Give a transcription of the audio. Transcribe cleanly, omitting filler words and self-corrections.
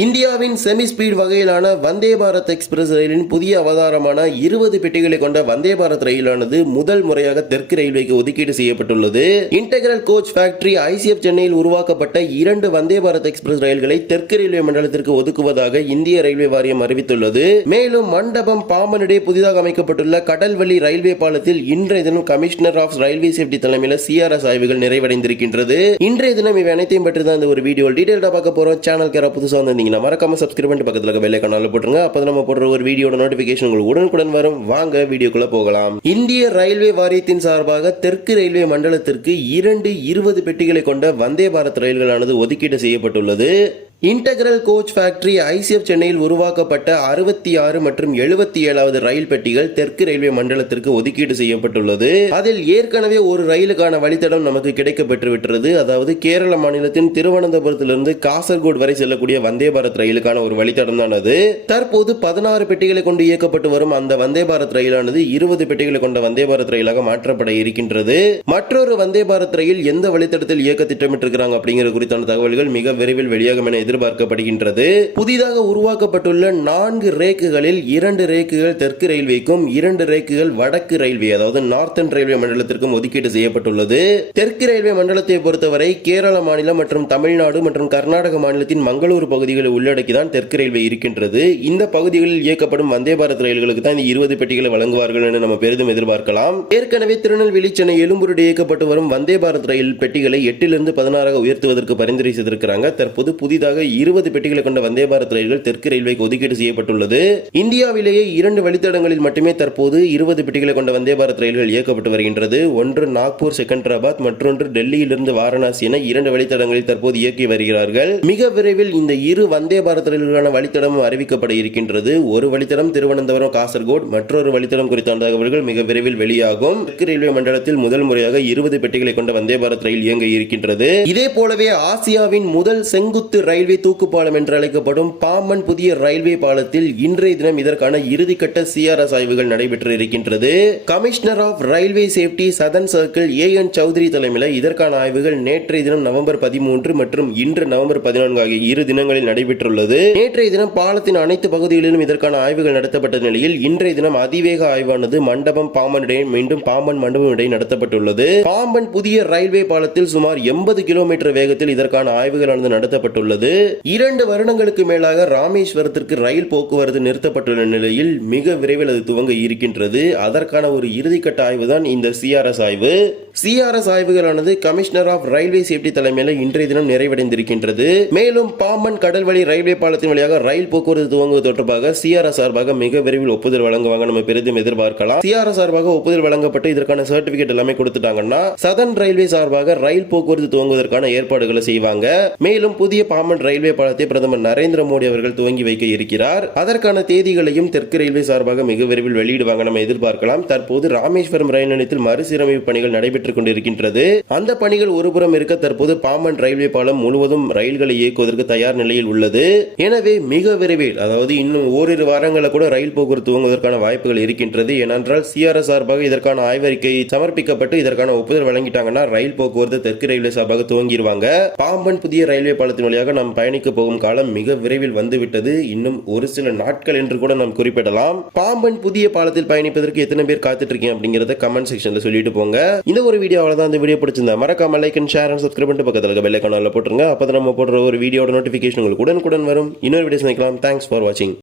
இந்தியாவின் semi speed வகையிலான Vande Bharat express ரயிலின் புதிய அவதாரமான 20 பெட்டிகளை கொண்ட வந்தே பாரத் ரயிலானது முதல் முறையாக தெற்கு ரயில்வேக்கு ஒதுக்கீடு செய்யப்பட்டுள்ளது. இன்டெகிரல் கோச் ஃபேக்டரி ஐசிஎஃப் சென்னையில் உருவாக்கப்பட்ட 2 வந்தே பாரத் எக்ஸ்பிரஸ் ரயில்களை தெற்கு ரயில்வே மண்டலத்திற்கு ஒதுக்குவதாக இந்திய ரயில்வே வாரியம் அறிவித்துள்ளது. மேலும் மண்டபம் பாம்பனிடையே புதிதாக அமைக்கப்பட்டுள்ள கடல்வழி ரயில்வே பாலத்தில் இன்றைய தினம் கமிஷனர் ஆஃப் ரயில்வே சேஃப்டி தலைமையில் சிஆர்எஸ் ஆய்வுகள் நிறைவடைந்திருக்கின்றது. இன்றைய தினம் இவை அனைத்தையும் பற்றி தான் இந்த ஒரு வீடியோ டீடைல்டா பார்க்க போறோம். சேனல் புதுசாக வந்து மறக்காம சப்ஸ்கிரைப் பண்ணிட்டு பக்கத்துல இருக்க பெல் ஐகானை போட்டுருங்க. அப்பதான் நம்ம போடுற ஒரு வீடியோட நோட்டிபிகேஷன் உங்களுக்கு உடனுக்குடன் வரும். வாங்க வீடியோக்குள்ள போகலாம். இந்திய ரயில்வே வாரியத்தின் சார்பாக தெற்கு ரயில்வே மண்டலத்திற்கு 20 பெட்டிகளை கொண்ட வந்தே பாரத் ரயில்களானது ஒதுக்கீடு செய்யப்பட்டுள்ளது. இன்டெகிரல் கோச் ஃபேக்டரி ஐசிஎஃப் சென்னையில் உருவாக்கப்பட்ட 66 மற்றும் 77வது ரயில் பெட்டிகள் தெற்கு ரயில்வே மண்டலத்திற்கு ஒதுக்கீடு செய்யப்பட்டுள்ளது. அதில் ஏற்கனவே ஒரு ரயிலுக்கான வழித்தடம் நமக்கு கிடைக்கப்பெற்று விட்டது. அதாவது கேரள மாநிலத்தின் திருவனந்தபுரத்திலிருந்து காசர்கோடு வரை செல்லக்கூடிய வந்தே பாரத் ரயிலுக்கான ஒரு வழித்தடம் தான் அது. தற்போது 16 பெட்டிகளை கொண்டு இயக்கப்பட்டு வரும் அந்த வந்தே பாரத் ரயிலானது 20 பெட்டிகளை கொண்ட வந்தே பாரத் ரயிலாக மாற்றப்பட இருக்கின்றது. மற்றொரு வந்தே பாரத் ரயில் எந்த வழித்தடத்தில் இயக்க திட்டமிட்டிருக்கிறாங்க அப்படிங்கிற குறித்தான தகவல்கள் மிக விரைவில் வெளியாகும் என எதிர்பார்க்கப்படுகின்றது. புதிதாக உருவாக்கப்பட்டுள்ள 4 ரேக்குகளில் 2 ரேக்குகள் தெற்கு ரயில்வேக்கும் 2 ரேக்குகள் வடக்கு ரயில்வே அதாவது நார்த்தன் ரயில்வே மண்டலத்திற்கும் ஒதுக்கீடு செய்யப்பட்டுள்ளது. தெற்கு ரயில்வே மண்டலத்தை பொறுத்தவரை கேரள மாநிலம் மற்றும் தமிழ்நாடு மற்றும் கர்நாடக மாநிலத்தின் மங்களூரு பகுதிகளை உள்ளடக்கிதான் தெற்கு ரயில்வே இருக்கின்றது. இந்த பகுதிகளில் இயக்கப்படும் வந்தே பாரத் ரயில்களுக்கு தான் இந்த 20 பெட்டிகளை வழங்குவார்கள் என நம்ம பெரிதும் எதிர்பார்க்கலாம். ஏற்கனவே திருநெல்வேலி சென்னை எழும்பூர் இயக்கப்பட்டு வரும் வந்தே பாரத் ரயில் பெட்டிகளை 8லிருந்து 16 உயர்த்துவதற்கு பரிந்துரை செய்திருக்கிறாங்க. தற்போது புதிதாக 20 பெட்டிகளை கொண்ட வந்தே பாரத் ரயில்கள் தெற்கு ரயில்வேக்கு ஒதுக்கீடு செய்யப்பட்டுள்ளது. இந்தியாவிலேயே 2 வழித்தடங்களில் மட்டுமே தற்போது 20 பெட்டிகளை கொண்ட வந்தே பாரத் ரயில்கள் இயக்கப்பட்டு வருகின்றது. ஒன்று நாக்பூர் செகந்திராபாத், மற்றொன்று டெல்லியிலிருந்து வாரணாசி என 2 வழித்தடங்களில் தற்போது இயக்கி வருகிறார்கள். மிக விரைவில் இந்த 2 வந்தே பாரத் ரயில்களுக்கான வழித்தடம் அறிவிக்கப்பட இருக்கின்றது. ஒரு வழித்தடம் திருவனந்தபுரம் காசர்கோடு, மற்றொரு வழித்தடம் குறித்த தகவல்கள் மிக விரைவில் வெளியாகும். தெற்கு ரயில்வே மண்டலத்தில் முதல் முறையாக 20 பெட்டிகளை கொண்ட வந்தே பாரத் ரயில் இயங்க இருக்கின்றது. இதே போலவே ஆசியாவின் முதல் செங்குத்து ரயில்வே தூக்கு பாலம் என்று அழைக்கப்படும் பாம்பன் புதிய ரயில்வே பாலத்தில் இன்றைய தினம் இதற்கான இறுதிக்கட்ட சிஆர்எஸ் ஆய்வுகள் நடைபெற்று இருக்கின்றது. Commissioner of railway safety southern circle A N Chowdhury தலைமையில் இதற்கான ஆய்வுகள் நேற்றைய தினம் நவம்பர் 13 மற்றும் இன்று நவம்பர் 14 ஆகிய 2 தினங்களில் நடைபெற்றுள்ளது. நேற்றைய தினம் பாலத்தின் அனைத்து பகுதிகளிலும் இதற்கான ஆய்வுகள் நடத்தப்பட்ட நிலையில் இன்றைய தினம் அதிவேக ஆய்வானது மண்டபம் பாம்பன் இடையே மீண்டும் பாம்பன் மண்டபம் இடையே நடத்தப்பட்டுள்ளது. பாம்பன் புதிய ரயில்வே பாலத்தில் சுமார் 80 கிலோமீட்டர் வேகத்தில் இதற்கான ஆய்வுகளானது நடத்தப்பட்டுள்ளது. 2 வருடங்களுக்கு மேலாக ராமேஸ்வரத்திற்கு ரயில் போக்குவரத்து நிறுத்தப்பட்டுள்ள நிலையில் மிக விரைவில் அது துவங்க இருக்கின்றது. அதற்கான ஒரு இறுதிக்கட்ட ஆய்வு தான் இந்த சிஆர்எஸ் ஆய்வு. சிஆர்எஸ் ஆய்வுகளானது கமிஷனர் ஆஃப் ரயில்வே சேஃப்டி தலைமையில் இன்றைய தினம் நிறைவடைந்திருக்கின்றது. மேலும் பாம்பன் கடல்வழி ரயில்வே பாலத்தின் வழியாக ரயில் போக்குவரத்து துவங்குவது தொடர்பாக சிஆர்எஸ் சார்பாக மிக விரைவில் ஒப்புதல் வழங்குவாங்க நம்ம பெரிதும் எதிர்பார்க்கலாம். சிஆர்எஸ் சார்பாக ஒப்புதல் வழங்கப்பட்டு இதற்கான சர்டிபிகேட் எல்லாமே கொடுத்துட்டாங்கன்னா சதன் ரயில்வே சார்பாக ரயில் போக்குவரத்து துவங்குவதற்கான ஏற்பாடுகளை செய்வாங்க. மேலும் புதிய பாம்பன் ரயில்வே பாலத்தை பிரதமர் நரேந்திர மோடி அவர்கள் துவங்கி வைக்க இருக்கிறார். அதற்கான தேதிகளையும் தெற்கு ரயில்வே சார்பாக மிக விரைவில் வெளியிடுவாங்க நம்ம எதிர்பார்க்கலாம். தற்போது ராமேஸ்வரம் ரயில் நிலையத்தில் மறுசீரமைப்பு பணிகள் நடைபெற்றுக் கொண்டிருக்கின்றது. அந்த பணிகள் ஒருபுறம் இருக்க தற்போது பாம்பன் ரயில்வே பாலம் முழுவதும் ரயில்களை இயக்குவதற்கு தயார் நிலையில் உள்ளது. எனவே மிக விரைவில் அதாவது இன்னும் ஓரிரு வாரங்களில் கூட ரயில் போக்குவரத்து துவங்குவதற்கான வாய்ப்புகள் இருக்கின்றது. ஏனென்றால் சிஆர்எஸ் சார்பாக இதற்கான ஆய்வறிக்கை சமர்ப்பிக்கப்பட்டு இதற்கான ஒப்புதல் வழங்கிட்டாங்கன்னா ரயில் போக்குவரத்து தெற்கு ரயில்வே சார்பாக துவங்கிடுவாங்க. பாம்பன் புதிய ரயில்வே பாலத்தின் வழியாக நாம் பயணிக்க போகும் காலம் மிக விரைவில் வந்துவிட்டது. இன்னும் ஒரு சில நாட்கள் என்று கூட நாம் குறிப்பிடலாம். பாம்பன் புதிய பாலத்தில் பயணிப்பதற்கு எத்தனை பேர் காத்துட்டு இருக்கீங்க அப்படிங்கறத கமெண்ட் செக்ஷன்ல சொல்லிட்டு போங்க. இந்த ஒரு வீடியோ அவ்வளவுதான். இந்த வீடியோ பிடிச்சிருந்தா மறக்காம like and share and subscribe பண்ணிட்டு பக்கத்துல இருக்க பெல் ஐகானை போட்டுருங்க. அப்பதான் நம்ம போடுற ஒரு வீடியோட நோட்டிபிகேஷன் உங்களுக்கு உடனுக்குடன் வரும். இன்னொரு வீடியோ சந்திக்கலாம். தேங்க்ஸ் ஃபார் வாட்சிங்.